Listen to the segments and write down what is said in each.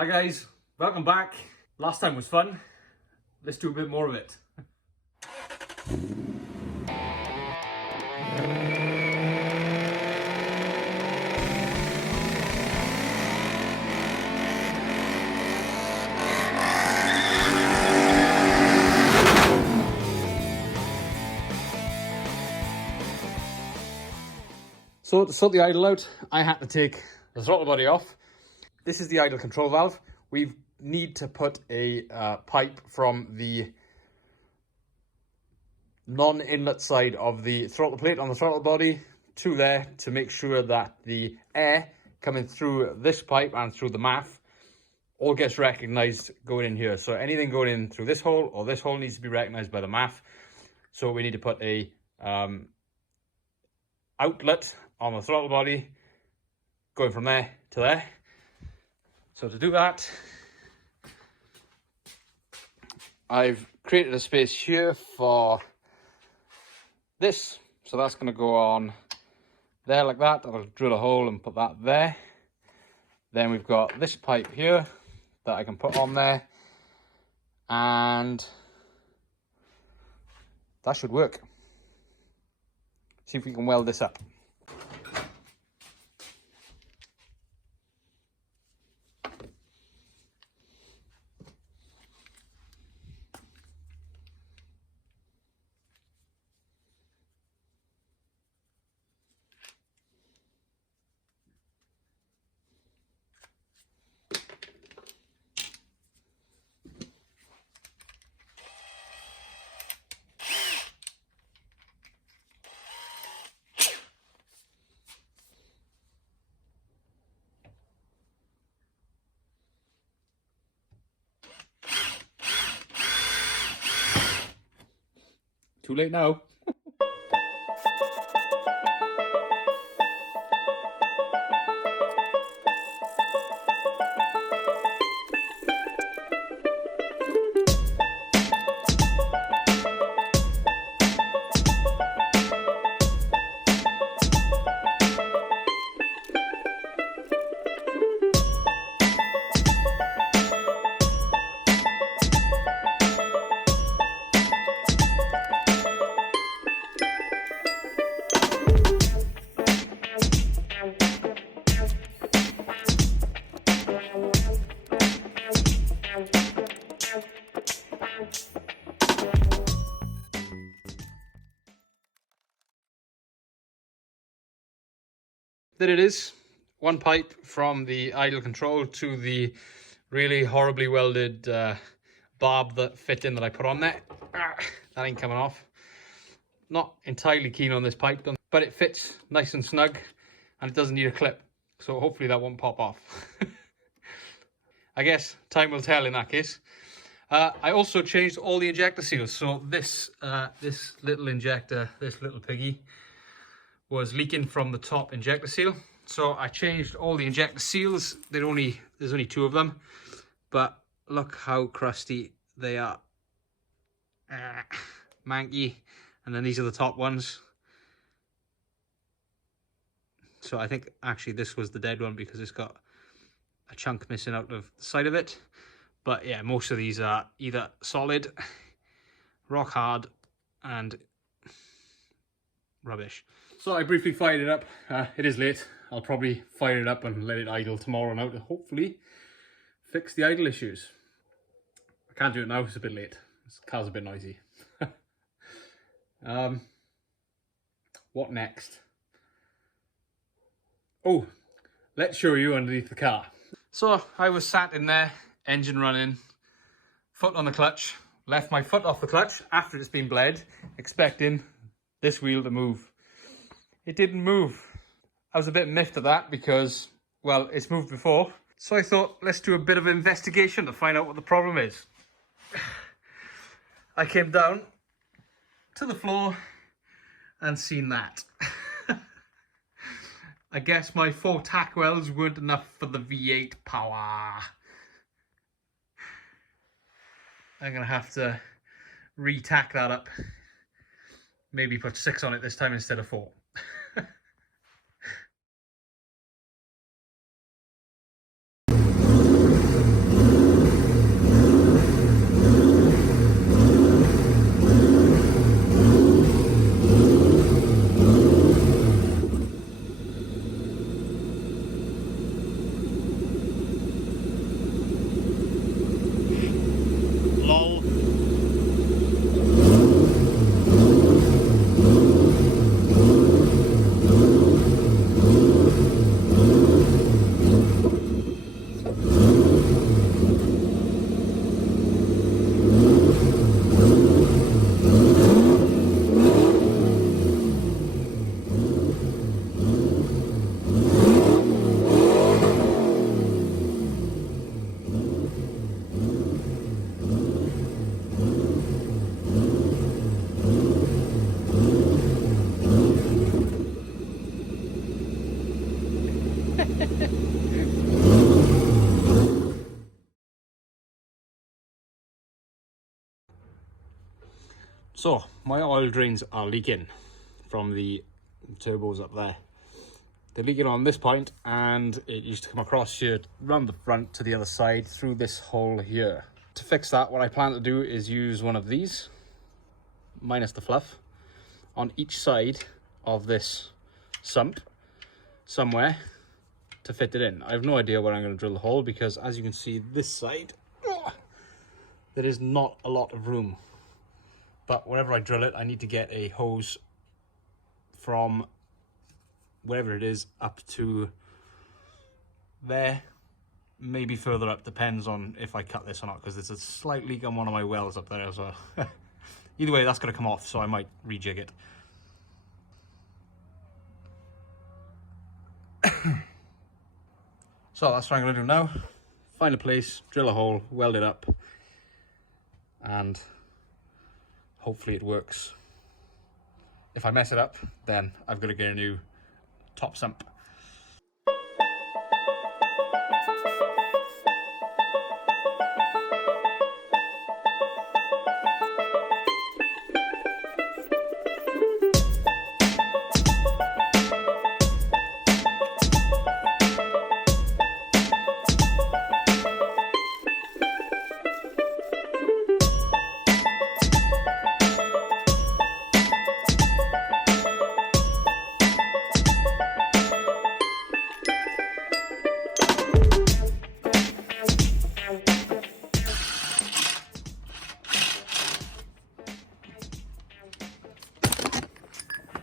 Hi guys, welcome back. Last time was fun. Let's do a bit more of it. So to sort the idle out, I had to take the throttle body off. This is the idle control valve. We need to put a pipe from the non-inlet side of the throttle plate on the throttle body to there to make sure that the air coming through this pipe and through the MAF all gets recognized going in here. So anything going in through this hole or this hole needs to be recognized by the MAF. So we need to put a outlet on the throttle body going from there to there. So to do that, I've created a space here for this. So that's going to go on there like that. I'll drill a hole and put that there. Then we've got this pipe here that I can put on there, and that should work. See if we can weld this up. Too late now. There it is, one pipe from the idle control to the really horribly welded barb that fit in that I put on there. That ain't coming off. Not entirely keen on this pipe, but it fits nice and snug and it doesn't need a clip. So hopefully that won't pop off. I guess time will tell in that case. I also changed all the injector seals. So this little injector, this little piggy, was leaking from the top injector seal. So I changed all the injector seals. There's only two of them, but look how crusty they are. Manky. And then these are the top ones. So I think actually this was the dead one because it's got a chunk missing out of the side of it. But yeah, most of these are either solid, rock hard, and rubbish. So I briefly fired it up. It is late. I'll probably fire it up and let it idle tomorrow now to hopefully fix the idle issues. I can't do it now, it's a bit late. This car's a bit noisy. What next? Oh, let's show you underneath the car. So I was sat in there, engine running, foot on the clutch, left my foot off the clutch after it's been bled, expecting this wheel to move. It didn't move. I was a bit miffed at that because, well, it's moved before. So I thought, let's do a bit of an investigation to find out what the problem is. I came down to the floor and seen that. I guess my 4 tack welds weren't enough for the V8 power. I'm gonna have to re-tack that up. Maybe put 6 on it this time instead of 4. So my oil drains are leaking from the turbos up there. They're leaking on this point, and it used to come across here, round the front to the other side through this hole here. To fix that, what I plan to do is use one of these, minus the fluff, on each side of this sump somewhere to fit it in. I have no idea where I'm going to drill the hole, because as you can see this side, there is not a lot of room. But wherever I drill it, I need to get a hose from wherever it is up to there, maybe further up, depends on if I cut this or not, because there's a slight leak on one of my wells up there as well. Either way, that's going to come off, so I might rejig it. So that's what I'm going to do now. Find a place, drill a hole, weld it up, and hopefully it works. If I mess it up, then I've got to get a new top sump.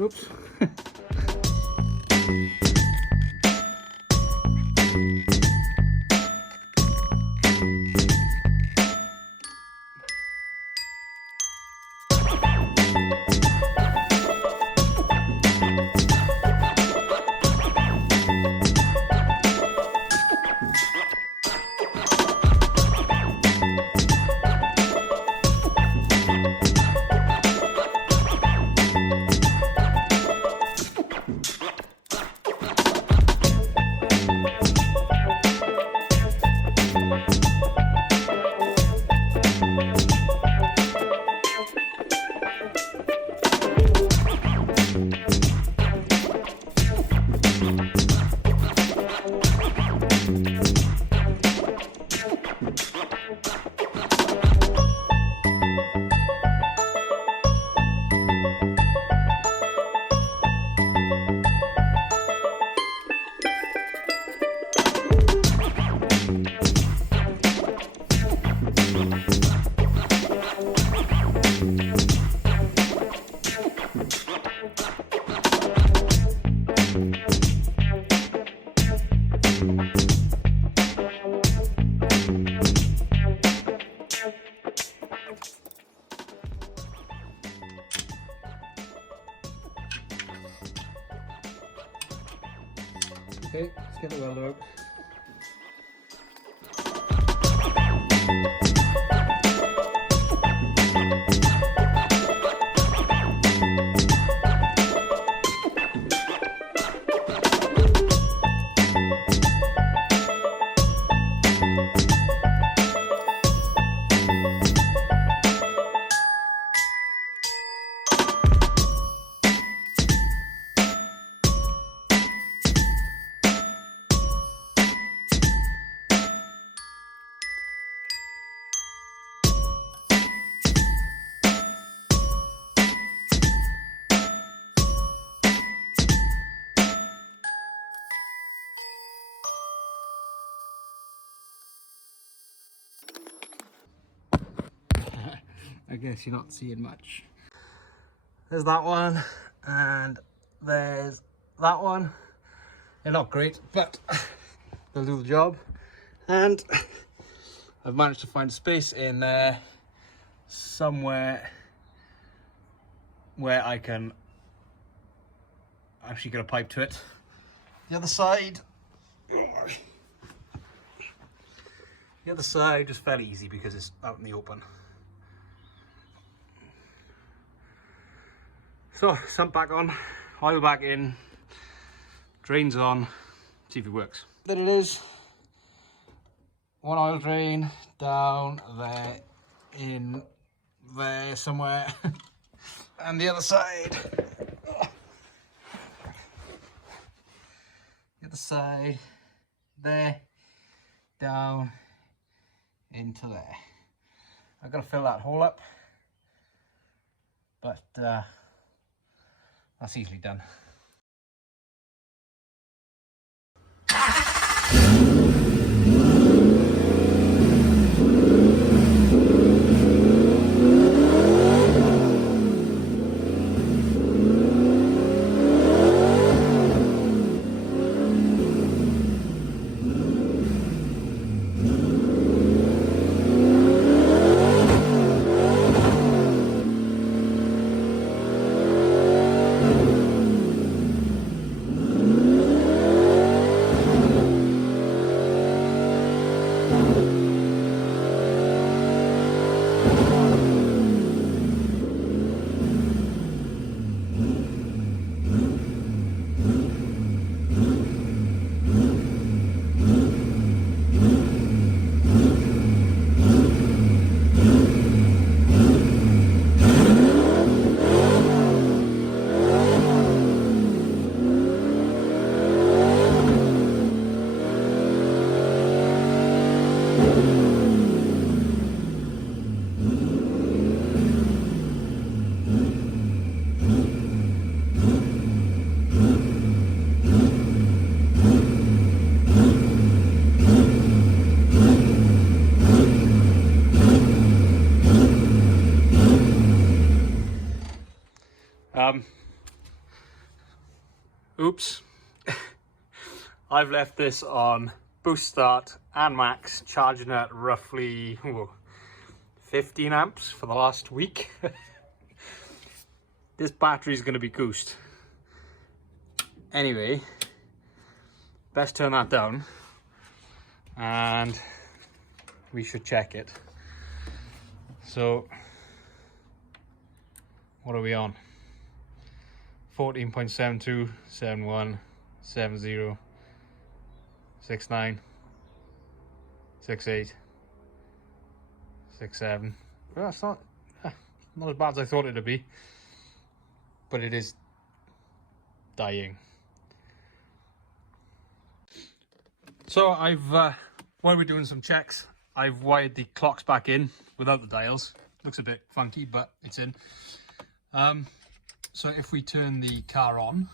Oops. Okay, let's get the welder out. I guess you're not seeing much. There's that one, and there's that one. They're not great, but they'll do the job. And I've managed to find a space in there somewhere where I can actually get a pipe to it. The other side, is fairly easy because it's out in the open. So, sump back on, oil back in, drains on, see if it works. There it is. One oil drain down there, in there somewhere. And the other side. The other side. There. Down. Into there. I've got to fill that hole up. But that's easily done. Oops. I've left this on boost start and max, charging at roughly 15 amps for the last week. This battery is going to be goosed. Anyway, best turn that down and we should check it. So, what are we on? 14.72, 71, 70, 69, 68, 67. Well, that's not as bad as I thought it'd be, but it is dying. So I've, while we're doing some checks, I've wired the clocks back in without the dials. Looks a bit funky, but it's in. So if we turn the car on,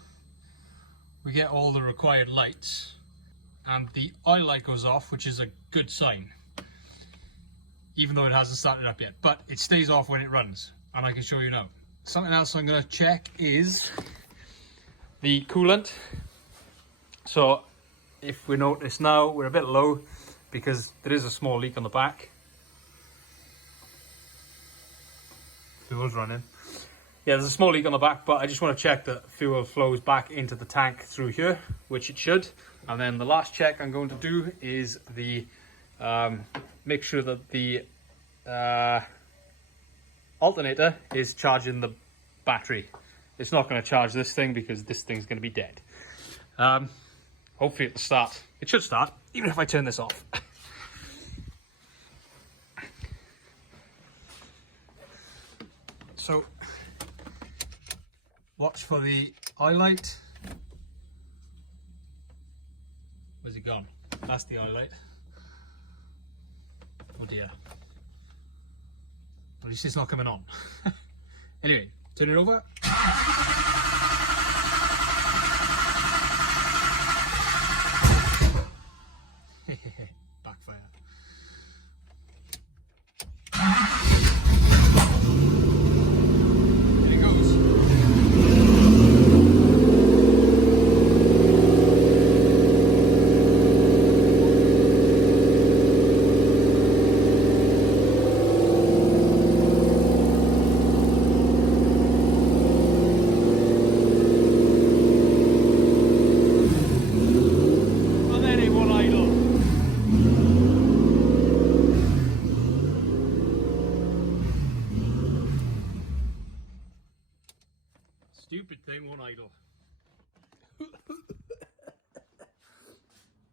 we get all the required lights and the oil light goes off, which is a good sign, even though it hasn't started up yet, but it stays off when it runs, and I can show you now. Something else I'm going to check is the coolant. So if we notice now, we're a bit low because there is a small leak on the back. Fuel's running. Yeah, there's a small leak on the back, but I just want to check that fuel flows back into the tank through here, which it should. And then the last check I'm going to do is the make sure that the alternator is charging the battery. It's not going to charge this thing because this thing's going to be dead. Hopefully at the start. It should start, even if I turn this off. So, watch for the oil light. Where's it gone? That's the oil light. Oh dear. At least it's not coming on. Anyway, turn it over. Backfire. Stupid thing won't idle. It's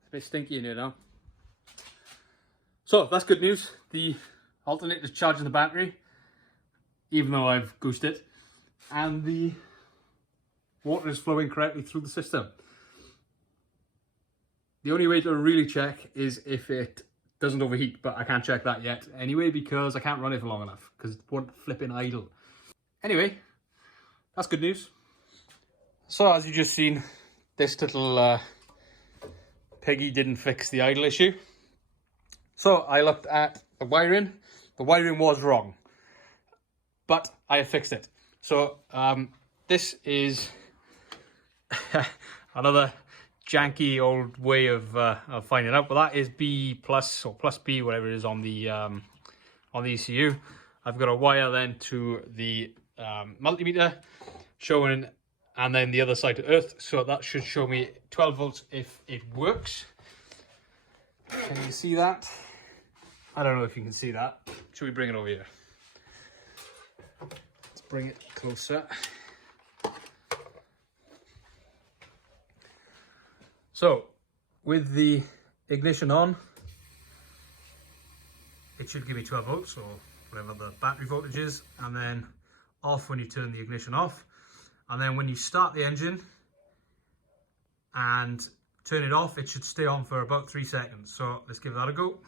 a bit stinky in here now. So that's good news. The alternator's charging the battery, even though I've goosed it. and the water is flowing correctly through the system. The only way to really check is if it doesn't overheat, but I can't check that yet anyway because I can't run it for long enough because it won't flip in idle. Anyway, that's good news. So as you just seen, this little piggy didn't fix the idle issue. So I looked at the wiring. The wiring was wrong, but I have fixed it. So this is another janky old way of finding out, but that is B plus or plus B, whatever it is on the ECU. I've got a wire then to the multimeter showing, and then the other side to earth, so that should show me 12 volts if it works. Can you see that? I don't know if you can see that. Should we bring it over here? Let's bring it closer. So, with the ignition on, it should give me 12 volts or whatever the battery voltage is, and then off when you turn the ignition off. And then when you start the engine and turn it off, it should stay on for about 3 seconds. So let's give that a go.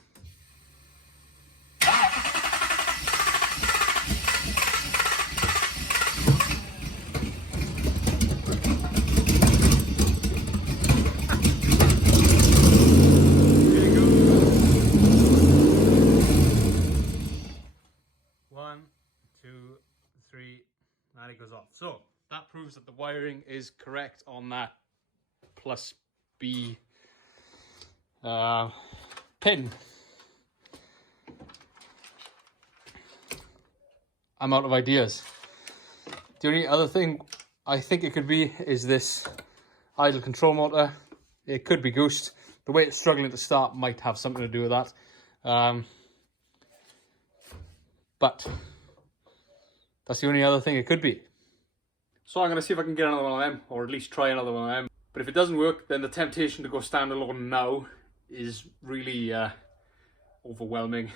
And it goes off. So that proves that the wiring is correct on that plus B pin. I'm out of ideas. The only other thing I think it could be is this idle control motor. It could be goosed. The way it's struggling to start might have something to do with that. But that's the only other thing it could be. So I'm going to see if I can get another one of them, or at least try another one of them. But if it doesn't work, then the temptation to go standalone now is really overwhelming.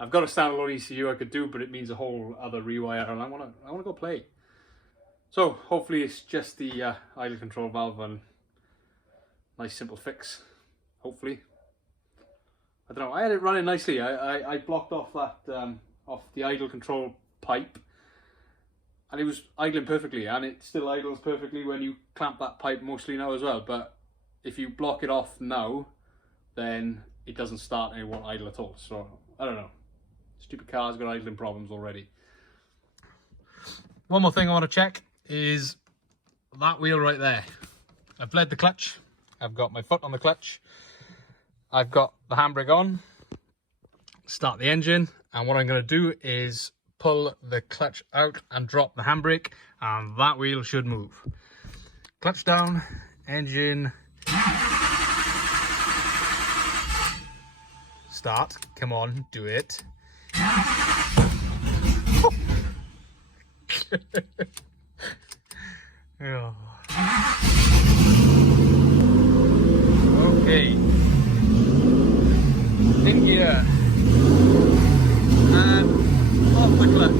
I've got a standalone ECU I could do, but it means a whole other rewire, and I want to go play. So hopefully it's just the idle control valve and nice simple fix. Hopefully. I don't know. I had it running nicely. I blocked off that off the idle control pipe, and it was idling perfectly, and it still idles perfectly when you clamp that pipe mostly now as well. But if you block it off now, then it doesn't start and it won't idle at all. So I don't know. Stupid car's got idling problems already. One more thing I want to check is that wheel right there. I've bled the clutch. I've got my foot on the clutch. I've got the handbrake on. Start the engine, and what I'm going to do is pull the clutch out and drop the handbrake, and that wheel should move. Clutch down, engine start. Come on, do it. Oh. Okay. In gear. And off the clutch.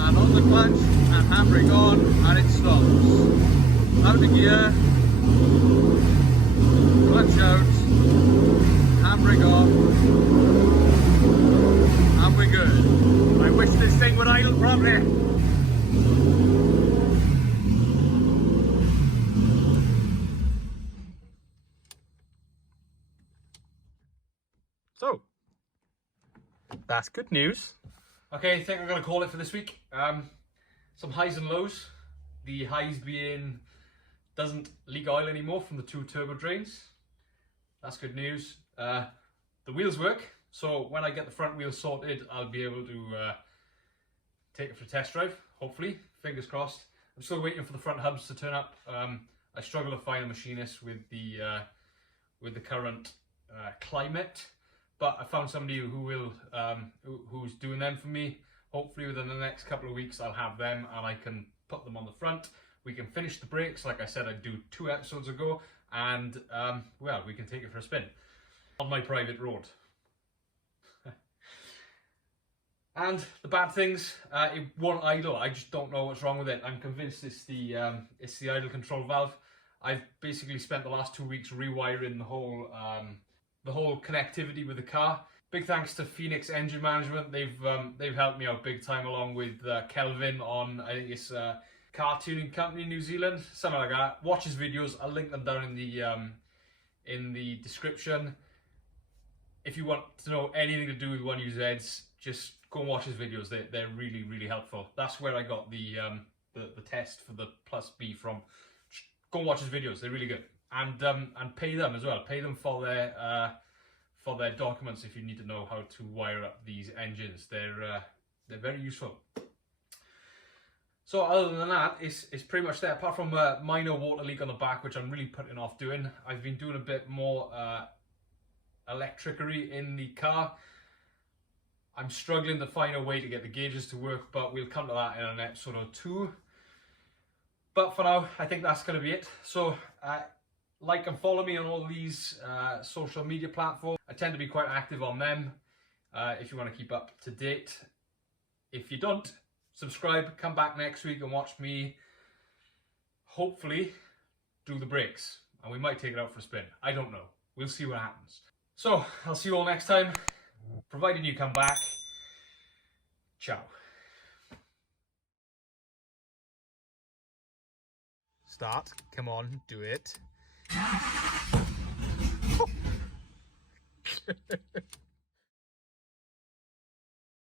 And on the clutch, and handbrake on, and it stops. Out of gear. Clutch out. Handbrake off. And we're good. I wish this thing would idle properly. So, that's good news. Okay, I think I'm going to call it for this week. Some highs and lows. The highs being doesn't leak oil anymore from the 2 turbo drains. That's good news. The wheels work, so when I get the front wheels sorted, I'll be able to take it for a test drive, hopefully. Fingers crossed. I'm still waiting for the front hubs to turn up. I struggle to find a machinist with the current climate. But I found somebody who will, who's doing them for me. Hopefully within the next couple of weeks I'll have them and I can put them on the front. We can finish the brakes like I said I'd do 2 episodes ago, and well, we can take it for a spin on my private road. And the bad things, it won't idle. I just don't know what's wrong with it. I'm convinced it's the idle control valve. I've basically spent the last 2 weeks rewiring the whole connectivity with the car. Big thanks to Phoenix Engine Management. They've helped me out big time, along with Kelvin on, I think it's car tuning company in New Zealand, something like that. Watch his videos. I'll link them down in the description. If you want to know anything to do with 1UZs, just go and watch his videos. They're really, really helpful. That's where I got the test for the Plus B from. Just go and watch his videos. They're really good. And pay them as well. Pay them for their documents if you need to know how to wire up these engines. They're very useful. So other than that, it's pretty much there. Apart from a minor water leak on the back, which I'm really putting off doing. I've been doing a bit more electricery in the car. I'm struggling to find a way to get the gauges to work, but we'll come to that in an episode or two. But for now, I think that's going to be it. So like and follow me on all these social media platforms. I tend to be quite active on them if you want to keep up to date. If you don't, subscribe, come back next week and watch me hopefully do the brakes. And we might take it out for a spin. I don't know. We'll see what happens. So, I'll see you all next time. Provided you come back. Ciao. Start. Come on, do it.